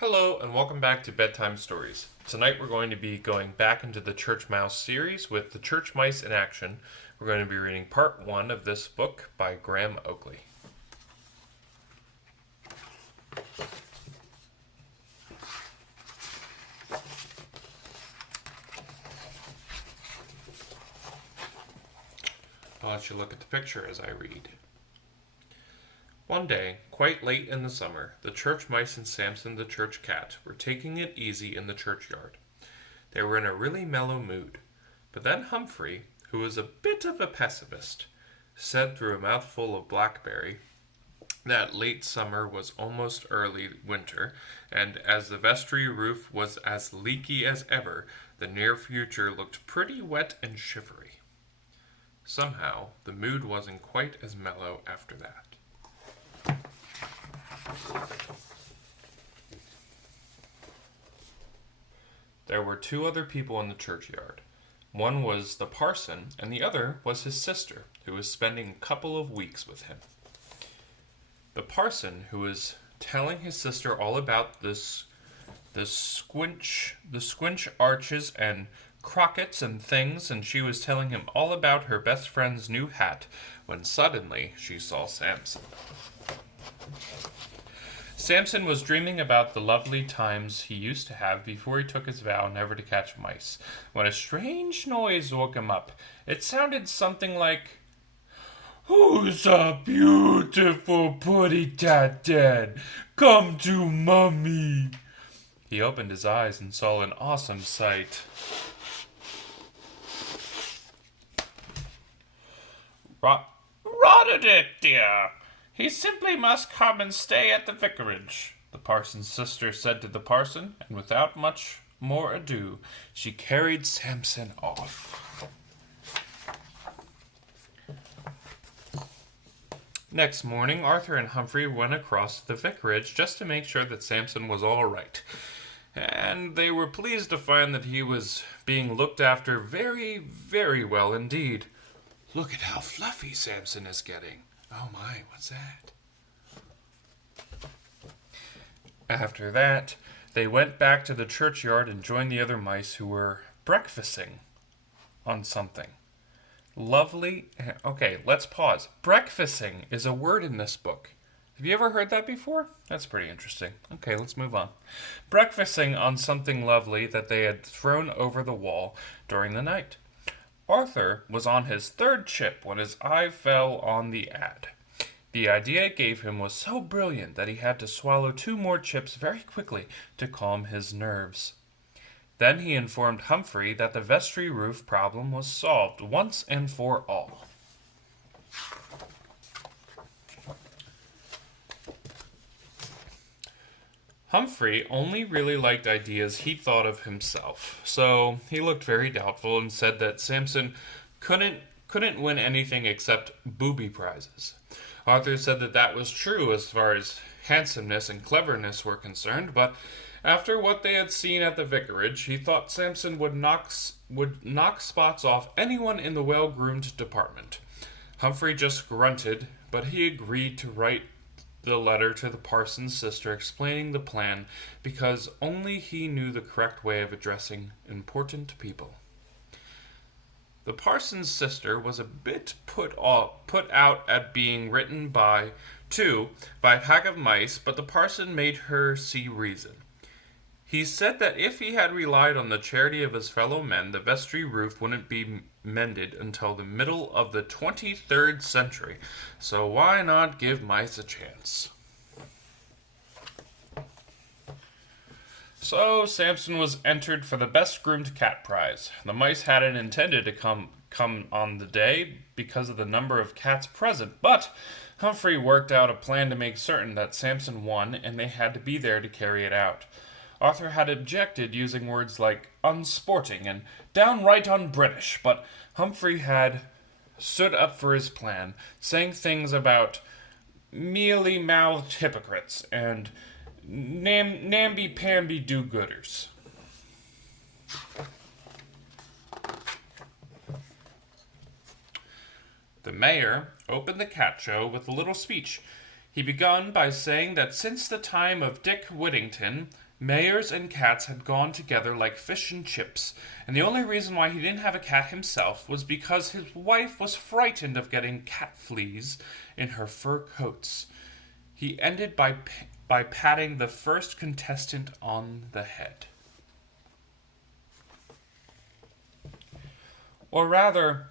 Hello and welcome back to Bedtime Stories. Tonight we're going to be going back into the Church Mouse series with the Church Mice in Action. We're going to be reading part 1 of this book by Graham Oakley. I'll let you look at the picture as I read. One day, quite late in the summer, the church mice and Samson the church cat were taking it easy in the churchyard. They were in a really mellow mood. But then Humphrey, who was a bit of a pessimist, said through a mouthful of blackberry that late summer was almost early winter, and as the vestry roof was as leaky as ever, the near future looked pretty wet and shivery. Somehow, the mood wasn't quite as mellow after that. There were two other people in the churchyard. One was the parson, and the other was his sister, who was spending a couple of weeks with him. The parson, who was telling his sister all about the squinch arches and crockets and things, and she was telling him all about her best friend's new hat, when suddenly she saw Samson. Samson was dreaming about the lovely times he used to have before he took his vow never to catch mice, when a strange noise woke him up. It sounded something like, "Who's a beautiful putty-tat-dad? Come to Mummy." He opened his eyes and saw an awesome sight. Rotted it, dear. He simply must come and stay at the vicarage, the parson's sister said to the parson, and without much more ado, she carried Samson off. Next morning, Arthur and Humphrey went across to the vicarage just to make sure that Samson was all right. And they were pleased to find that he was being looked after very, very well indeed. "Look at how fluffy Samson is getting. Oh my, what's that?" After that, they went back to the churchyard and joined the other mice who were breakfasting on something. Lovely. Okay, let's pause. Breakfasting is a word in this book. Have you ever heard that before? That's pretty interesting. Okay, let's move on. Breakfasting on something lovely that they had thrown over the wall during the night. Arthur was on his third chip when his eye fell on the ad. The idea it gave him was so brilliant that he had to swallow 2 more chips very quickly to calm his nerves. Then he informed Humphrey that the vestry roof problem was solved once and for all. Humphrey only really liked ideas he thought of himself, so he looked very doubtful and said that Samson couldn't win anything except booby prizes. Arthur said that was true as far as handsomeness and cleverness were concerned, but after what they had seen at the vicarage, he thought Samson would knock spots off anyone in the well-groomed department. Humphrey just grunted, but he agreed to write the letter to the parson's sister explaining the plan because only he knew the correct way of addressing important people. The parson's sister was a bit put out at being written by a pack of mice, but the parson made her see reason. He said that if he had relied on the charity of his fellow men, the vestry roof wouldn't be mended until the middle of the 23rd century, so why not give mice a chance? So Samson was entered for the best groomed cat prize. The mice hadn't intended to come on the day because of the number of cats present, but Humphrey worked out a plan to make certain that Samson won, and they had to be there to carry it out. Arthur had objected using words like unsporting and downright un-British, but Humphrey had stood up for his plan, saying things about mealy-mouthed hypocrites and namby-pamby do-gooders. The mayor opened the cat show with a little speech. He began by saying that since the time of Dick Whittington, Mayors and cats had gone together like fish and chips, and the only reason why he didn't have a cat himself was because his wife was frightened of getting cat fleas in her fur coats. He ended by patting the first contestant on the head. Or rather,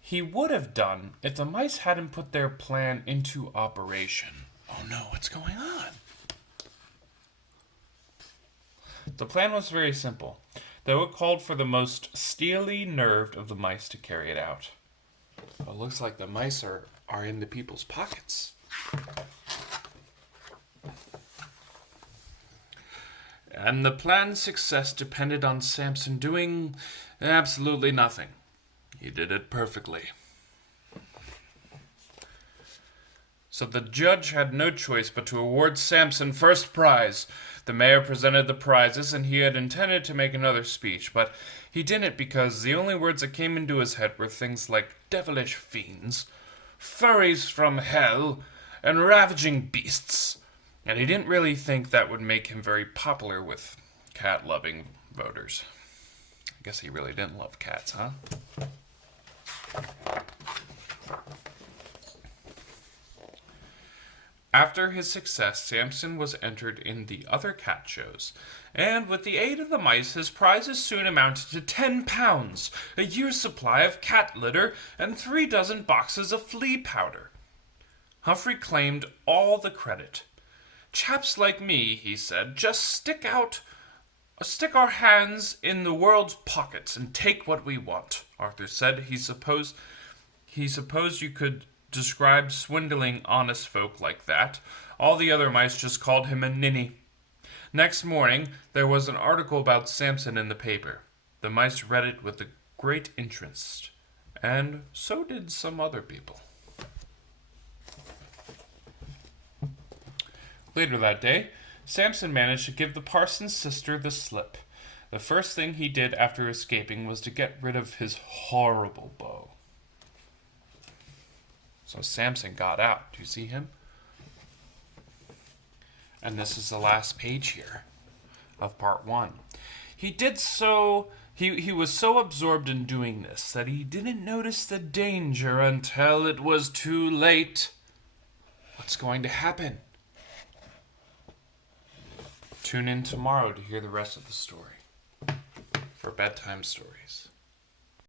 he would have done if the mice hadn't put their plan into operation. Oh no, what's going on? The plan was very simple, though it called for the most steely nerved of the mice to carry it out. It looks like the mice are in the people's pockets. And the plan's success depended on Samson doing absolutely nothing. He did it perfectly. So the judge had no choice but to award Samson first prize. The mayor presented the prizes, and he had intended to make another speech, but he didn't because the only words that came into his head were things like devilish fiends, furries from hell, and ravaging beasts. And he didn't really think that would make him very popular with cat-loving voters. I guess he really didn't love cats, huh? After his success, Samson was entered in the other cat shows, and with the aid of the mice, his prizes soon amounted to 10 pounds, a year's supply of cat litter, and 3 dozen boxes of flea powder. Humphrey claimed all the credit. Chaps like me, he said, just stick our hands in the world's pockets and take what we want. Arthur said he supposed you could describe swindling honest folk like that. All the other mice just called him a ninny. Next morning, there was an article about Samson in the paper. The mice read it with a great interest, and so did some other people. Later that day, Samson managed to give the parson's sister the slip. The first thing he did after escaping was to get rid of his horrible bow. So Samson got out. Do you see him? And this is the last page here of part 1. He did so... He was so absorbed in doing this that he didn't notice the danger until it was too late. What's going to happen? Tune in tomorrow to hear the rest of the story for Bedtime Stories.